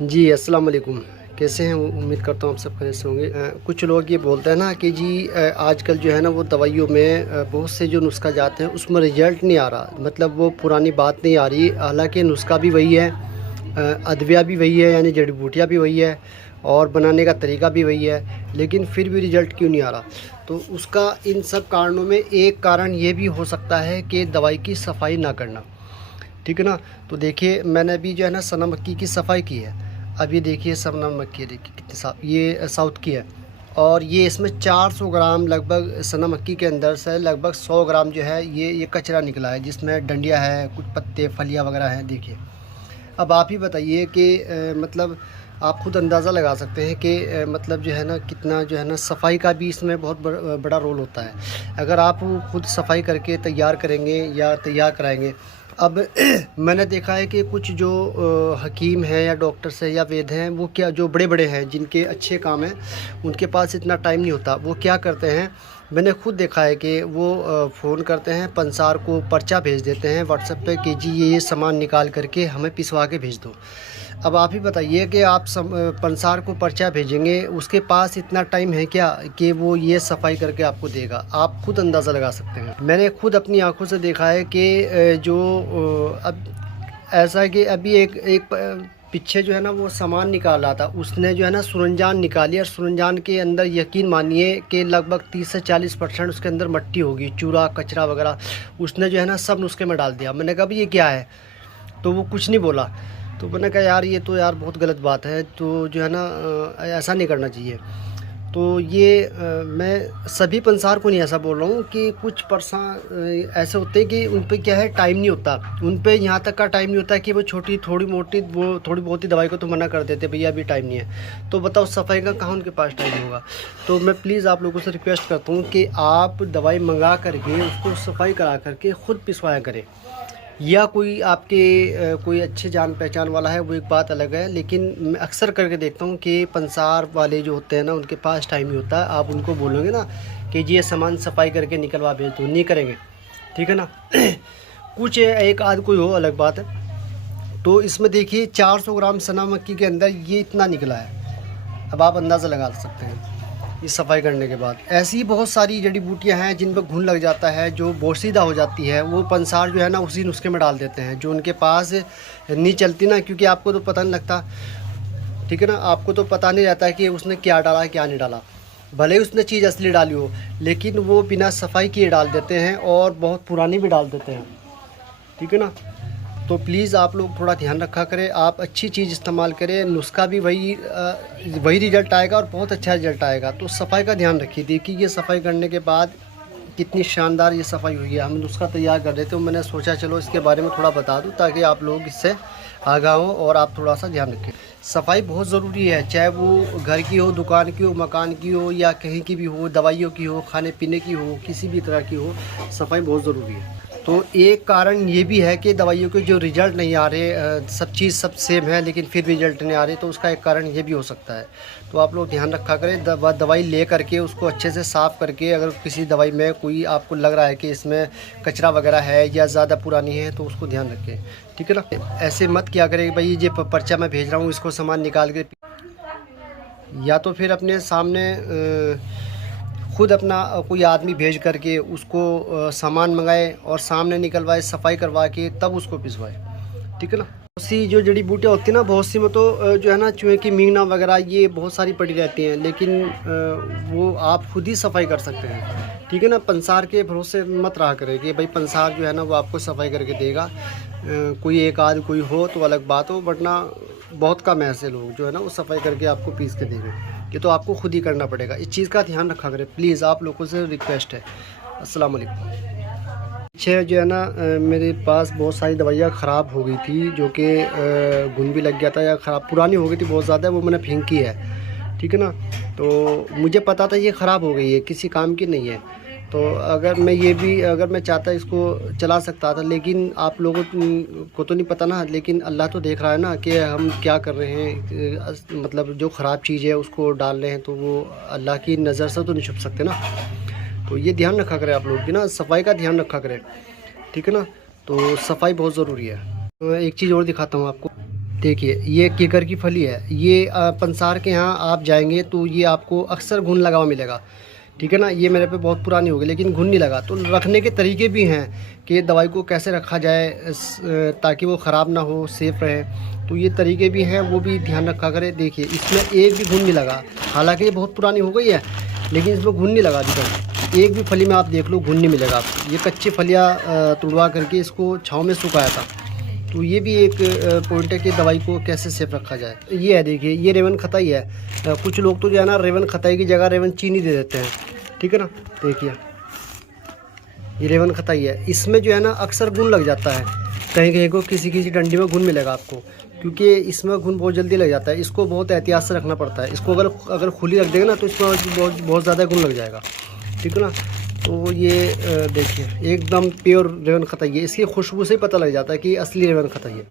जी, अस्सलाम वालेकुम। कैसे हैं? उम्मीद करता हूँ आप सब खैरियत से होंगे। कुछ लोग ये बोलते हैं ना कि जी आजकल जो है ना वो दवाइयों में बहुत से जो नुस्खा जाते हैं उसमें रिज़ल्ट नहीं आ रहा, मतलब वो पुरानी बात नहीं आ रही। हालाँकि नुस्खा भी वही है, अदविया भी वही है, यानी जड़ी बूटियाँ भी वही है और बनाने का तरीका भी वही है, लेकिन फिर भी रिज़ल्ट क्यों नहीं आ रहा? तो उसका इन सब कारणों में एक कारण ये भी हो सकता है कि दवाई की सफाई ना करना। ठीक है ना? तो देखिए, मैंने अभी जो है ना सना मक्की की सफाई की है। अब ये देखिए सना मक्की, देखिए कितनी साफ़, ये साउथ की है और ये इसमें 400 ग्राम लगभग सना मक्की के अंदर से लगभग 100 ग्राम जो है ये कचरा निकला है, जिसमें डंडियाँ है, कुछ पत्ते फलियाँ वगैरह हैं, देखिए। अब आप ही बताइए कि मतलब आप खुद अंदाज़ा लगा सकते हैं कि मतलब जो है ना कितना जो है ना सफाई का भी इसमें बहुत बड़ा रोल होता है। अगर आप खुद सफाई करके तैयार करेंगे या तैयार कराएंगे। अब मैंने देखा है कि कुछ जो हकीम हैं या डॉक्टर्स हैं या वैद्य हैं, वो क्या जो बड़े बड़े हैं जिनके अच्छे काम हैं, उनके पास इतना टाइम नहीं होता। वो क्या करते हैं, मैंने खुद देखा है कि वो फ़ोन करते हैं, पंसार को पर्चा भेज देते हैं व्हाट्सएप पे कि जी ये सामान निकाल करके हमें पिसवा के भेज दो। अब आप ही बताइए कि आप पंसार को पर्चा भेजेंगे, उसके पास इतना टाइम है क्या कि वो ये सफाई करके आपको देगा? आप खुद अंदाज़ा लगा सकते हैं। मैंने खुद अपनी आंखों से देखा है कि अब ऐसा है कि अभी एक एक पीछे जो है ना वो सामान निकाल रहा था, उसने जो है ना सुरंजान निकाली और सुरंजान के अंदर यकीन मानिए कि लगभग 30 से 40% उसके अंदर मट्टी होगी, चूरा कचरा वगैरह। उसने जो है ना सब नुस्खे में डाल दिया। मैंने कहा भाई ये क्या है? तो वो कुछ नहीं बोला। तो मैंने कहा यार ये तो यार बहुत गलत बात है, तो जो है ना ऐसा नहीं करना चाहिए। तो ये मैं सभी पंसार को नहीं ऐसा बोल रहा हूँ कि कुछ ऐसे होते हैं कि उन पे क्या है, टाइम नहीं होता। उन पे यहाँ तक का टाइम नहीं होता कि वो छोटी थोड़ी मोटी वो थोड़ी बहुत ही दवाई को तो मना कर देते, भैया अभी टाइम नहीं है। तो बताओ सफाई का कहाँ उनके पास टाइम होगा? तो मैं प्लीज़ आप लोगों से रिक्वेस्ट करता हूँ कि आप दवाई मंगा करके उसको सफाई करा करके ख़ुद पिसवाया करें, या कोई आपके कोई अच्छे जान पहचान वाला है, वो एक बात अलग है। लेकिन मैं अक्सर करके देखता हूँ कि पंसार वाले जो होते हैं ना उनके पास टाइम नहीं होता। आप उनको बोलोगे ना कि जी ये सामान सफाई करके निकलवा भेज दो, नहीं करेंगे। ठीक है ना? कुछ एक आध कोई हो अलग बात है। तो इसमें देखिए 400 ग्राम सना मक्की के अंदर ये इतना निकला है। अब आप अंदाज़ा लगा सकते हैं इस सफाई करने के बाद। ऐसी ही बहुत सारी जड़ी बूटियां हैं जिन पर घुन लग जाता है, जो बोसीदा हो जाती है, वो पंसार जो है ना उसी नुस्खे में डाल देते हैं, जो उनके पास नहीं चलती ना, क्योंकि आपको तो पता नहीं लगता। ठीक है ना? आपको तो पता नहीं रहता है कि उसने क्या डाला क्या नहीं डाला। भले ही उसने चीज़ असली डाली हो, लेकिन वो बिना सफाई किए डाल देते हैं और बहुत पुरानी भी डाल देते हैं। ठीक है ना? तो प्लीज़ आप लोग थोड़ा ध्यान रखा करें, आप अच्छी चीज़ इस्तेमाल करें, नुस्खा भी वही रिज़ल्ट आएगा और बहुत अच्छा रिज़ल्ट आएगा। तो सफाई का ध्यान रखिए। देखिए ये सफाई करने के बाद कितनी शानदार ये सफाई हुई है। हम नुस्खा तैयार कर रहे थे, तो मैंने सोचा चलो इसके बारे में थोड़ा बता दूं ताकि आप लोग इससे आगाह हों और आप थोड़ा सा ध्यान रखें। सफाई बहुत ज़रूरी है, चाहे वो घर की हो, दुकान की हो, मकान की हो, या कहीं की भी हो, दवाइयों की हो, खाने पीने की हो, किसी भी तरह की हो, सफाई बहुत ज़रूरी है। तो एक कारण ये भी है कि दवाइयों के जो रिज़ल्ट नहीं आ रहे, सब चीज़ सब सेम है लेकिन फिर भी रिज़ल्ट नहीं आ रहे, तो उसका एक कारण ये भी हो सकता है। तो आप लोग ध्यान रखा करें, दवाई ले करके उसको अच्छे से साफ़ करके, अगर किसी दवाई में कोई आपको लग रहा है कि इसमें कचरा वगैरह है या ज़्यादा पुरानी है, तो उसको ध्यान रखें। ठीक है ना? ऐसे मत किया करें भाई ये पर्चा मैं भेज रहा हूँ, इसको सामान निकाल के, या तो फिर अपने सामने खुद अपना कोई आदमी भेज करके उसको सामान मंगाए और सामने निकलवाए, सफाई करवा के तब उसको पिसवाए। ठीक है ना? बहुत सी जो जड़ी बूटियाँ होती है ना, बहुत सी में तो जो है ना चूहे की मींगना वगैरह ये बहुत सारी पड़ी रहती हैं, लेकिन वो आप खुद ही सफाई कर सकते हैं। ठीक है ना? पंसार के भरोसे मत रहा करें कि भाई पंसार जो है ना वो आपको सफाई करके देगा। कोई एक आध कोई हो तो अलग बात हो, वरना बहुत कम ऐसे लोग जो है ना वो सफाई करके आपको पीस के देंगे। ये तो आपको खुद ही करना पड़ेगा। इस चीज़ का ध्यान रखा करें प्लीज़, आप लोगों से रिक्वेस्ट है। अस्सलाम वालेकुम। पीछे जो है ना मेरे पास बहुत सारी दवाइयाँ ख़राब हो गई थी, जो कि घुन भी लग गया था या ख़राब पुरानी हो गई थी बहुत ज़्यादा, वो मैंने फेंकी है। ठीक है ना? तो मुझे पता था ये ख़राब हो गई है, किसी काम की नहीं है। तो अगर मैं चाहता इसको चला सकता था, लेकिन आप लोगों को तो नहीं पता ना, लेकिन अल्लाह तो देख रहा है ना कि हम क्या कर रहे हैं। मतलब जो ख़राब चीज़ है उसको डाल रहे हैं, तो वो अल्लाह की नज़र से तो नहीं छुप सकते ना। तो ये ध्यान रखा करें आप लोग भी ना, सफाई का ध्यान रखा करें। ठीक है ना? तो सफाई बहुत ज़रूरी है। तो एक चीज़ और दिखाता हूँ आपको। देखिए ये केकर की फली है, ये पंसार के यहाँ आप जाएंगे तो ये आपको अक्सर घुन लगा हुआ मिलेगा, ठीक है ना। ये मेरे पे बहुत पुरानी हो गई लेकिन घुन नहीं लगा। तो रखने के तरीके भी हैं कि दवाई को कैसे रखा जाए ताकि वो ख़राब ना हो, सेफ़ रहे। तो ये तरीके भी हैं, वो भी ध्यान रखा करें। देखिए इसमें एक भी घुन नहीं लगा, हालांकि ये बहुत पुरानी हो गई है लेकिन इसमें घुन नहीं लगा अभी तक। एक भी फली में आप देख लो घुन नहीं मिलेगा आपको। ये कच्ची फलियाँ तुड़वा करके इसको छाँव में सुखाया था। तो ये भी एक पॉइंट है कि दवाई को कैसे सेफ रखा जाए। ये है देखिए, ये रेवन खताई है। कुछ लोग तो जो है ना रेवन खताई की जगह रेवन चीनी दे देते हैं, ठीक है ना। देखिए ये रेवन खताई है, इसमें जो है ना अक्सर घुन लग जाता है। कहीं कहीं को किसी किसी डंडी में घुन मिलेगा आपको, क्योंकि इसमें घुन बहुत जल्दी लग जाता है। इसको बहुत एहतियात से रखना पड़ता है। इसको अगर खुली रख देंगे ना तो इसमें बहुत ज़्यादा घुन लग जाएगा, ठीक है ना। तो ये देखिए एकदम प्योर रेवन खताई है। इसकी खुशबू से ही पता लग जाता है कि असली रेवन खताई है।